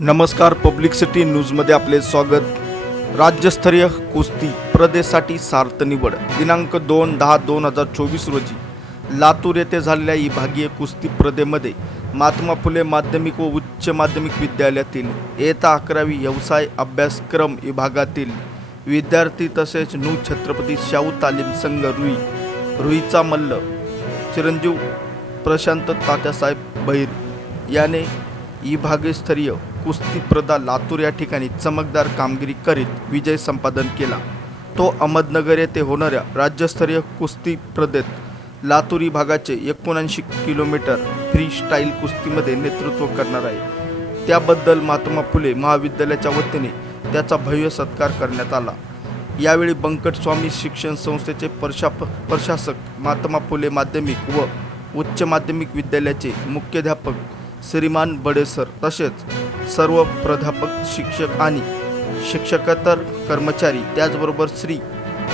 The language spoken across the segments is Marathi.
नमस्कार पब्लिक सिटी न्यूजमध्ये आपले स्वागत. राज्यस्तरीय कुस्ती प्रदेशसाठी सार्थ निवड. दिनांक दोन दहा दोन हजार चोवीस रोजी लातूर येथे झालेल्या विभागीय कुस्ती प्रदेमध्ये महात्मा फुले माध्यमिक व उच्च माध्यमिक विद्यालयातील येता अकरावी व्यवसाय अभ्यासक्रम विभागातील विद्यार्थी तसेच नू छत्रपती शाहू तालीम संघ रुई रुईचा मल्ल चिरंजीव प्रशांत तात्यासाहेब बहिर याने विभागस्तरीय कुस्तीप्रदा लातूर या ठिकाणी चमकदार कामगिरी करीत विजय संपादन केला. तो अहमदनगर येथे होणाऱ्या राज्यस्तरीय कुस्ती प्रदेत लातूर भागाचे एकोणऐंशी किलोमीटर फ्री स्टाईल कुस्तीमध्ये नेतृत्व करणार आहे. त्याबद्दल महात्मा फुले महाविद्यालयाच्या वतीने त्याचा भव्य सत्कार करण्यात आला. यावेळी बंकटस्वामी शिक्षण संस्थेचे प्रशाप प्रशासक महात्मा फुले माध्यमिक व उच्च माध्यमिक विद्यालयाचे मुख्याध्यापक श्रीमान बडेसर तसेच सर्व प्राध्यापक शिक्षक आणि शिक्षकतर कर्मचारी त्याचबरोबर श्री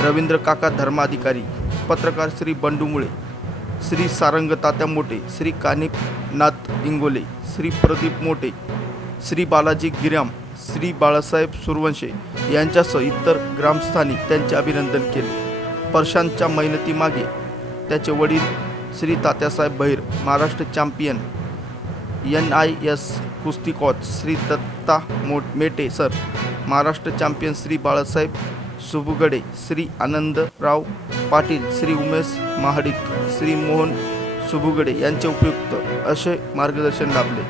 रवींद्र काका धर्माधिकारी पत्रकार श्री बंडू मुळे श्री सारंग तात्या मोठे श्री कानिपनाथ इंगोले श्री प्रदीप मोठे श्री बालाजी गिराम श्री बाळासाहेब सुरवंशे यांच्यासह इतर ग्रामस्थांनी त्यांचे अभिनंदन केले. परशांच्या मेहनतीमागे त्याचे वडील Shri Tatyasaheb Bahir Maharashtra champion N I S कुस्ती कॉच श्री दत्ता मो मेटे सर. महाराष्ट्र चॅम्पियन श्री बाळासाहेब सुबुगडे श्री आनंदराव पाटील श्री उमेश महाडिक श्री मोहन सुबुगडे यांचे उपयुक्त असे मार्गदर्शन लाभले.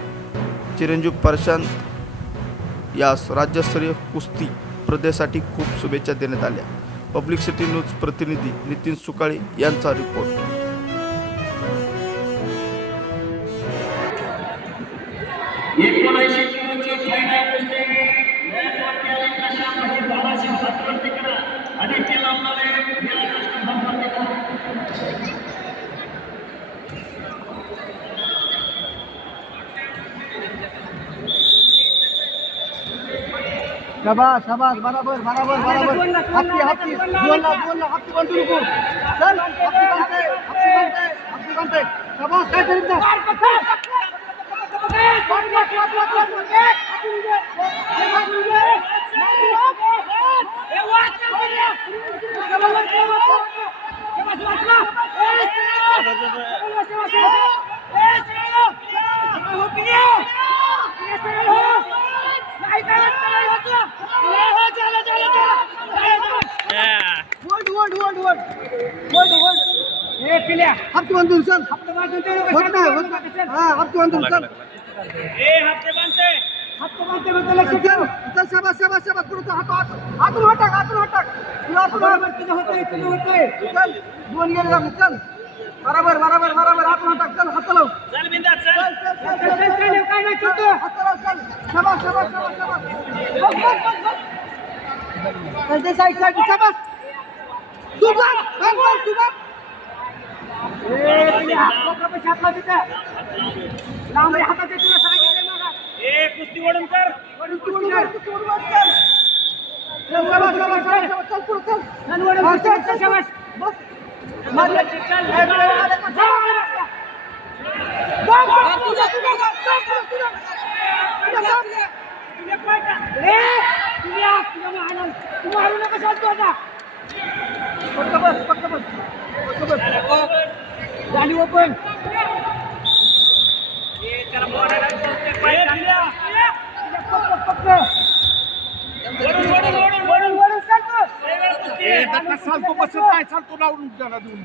चिरंजीव प्रशांत यास राज्यस्तरीय कुस्ती स्पर्धेसाठी खूप शुभेच्छा देण्यात आल्या. पब्लिक सिटी न्यूज प्रतिनिधी नितीन सुकाळे यांचा रिपोर्ट. शाबास शाबास बराबर बराबर बराबर हप्ती हप्ती बोलला बोलला हप्ती बनतो नको चल हप्ती बनते हप्ती बनते हप्ती बनते शाबास काय करीत ना vote vote vote vote vote vote हप्ती बांधून हफ्ते होत नाही होत नाही हा हप्ती बांधून चल चल चल शाबास शाबास शाबास पुढे हात हात हातून हटक हातून हटक चल चल चल बराबर बराबर बराबर. हातून हटक चल हात लाव. चल चल. चल चल चल चल काय नाही चल. हात लाव चल. शाबास शाबास शाबास शाबास. बस बस बस चल ते साईड साईड शाबास. तू बघ बघ बघ तू बघ ए तुझ्या कोपरा पैसे हात लाव तिथं. लांब रे हातात दे तुला सांगितलं मला कुस्ती ओढून कर. कुस्ती ओढून कर. चल चल चल. चल ओढून चल चल. शाबास. बस. मार चल चल तुझा तुझा तुझा पक्क बस पक्क गाडी ओपन चालतो बसत नाही चालतो लावून त्याला देऊन.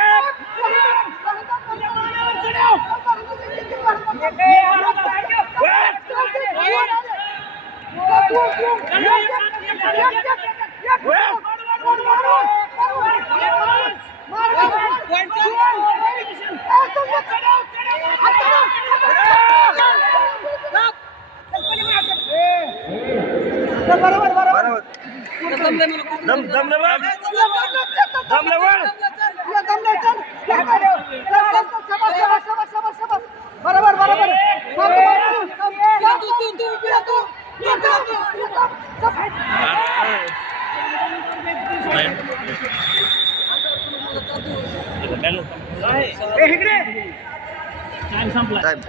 बरोबर बरोबर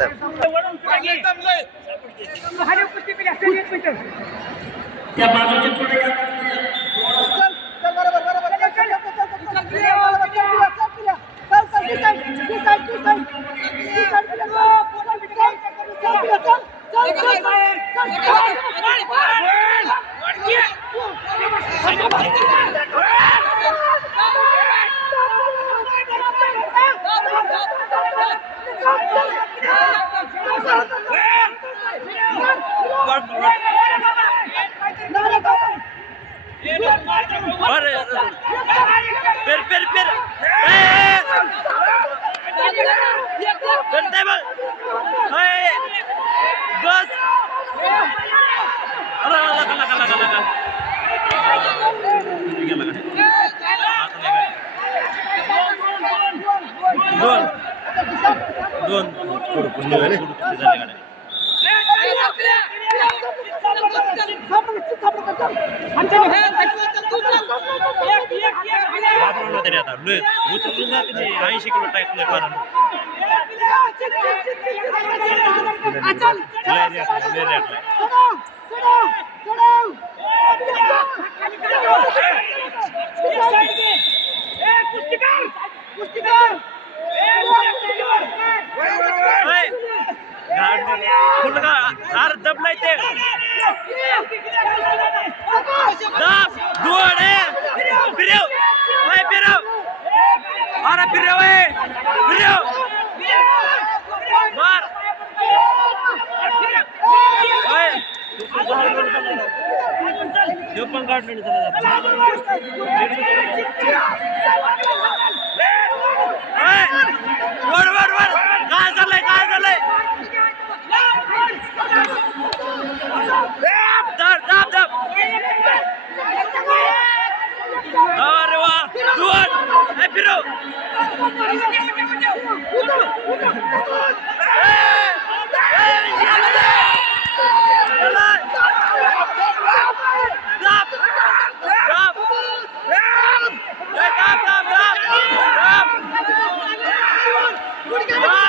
दम दमले बघ दमले बघ बरोबर बरोबर टाइम संपला Per, per, per. Per table. Hey. Bus. Ala ala ala ala ala ala. Gol. पुढे झाले गाड्या वापरलं तरी आता लय उचलून जाते ते ऐंशी किलो टाकले कारण लय रेट लय रेट अरे फिरव आहे फिरव मार देव पण काढलं चला We're gonna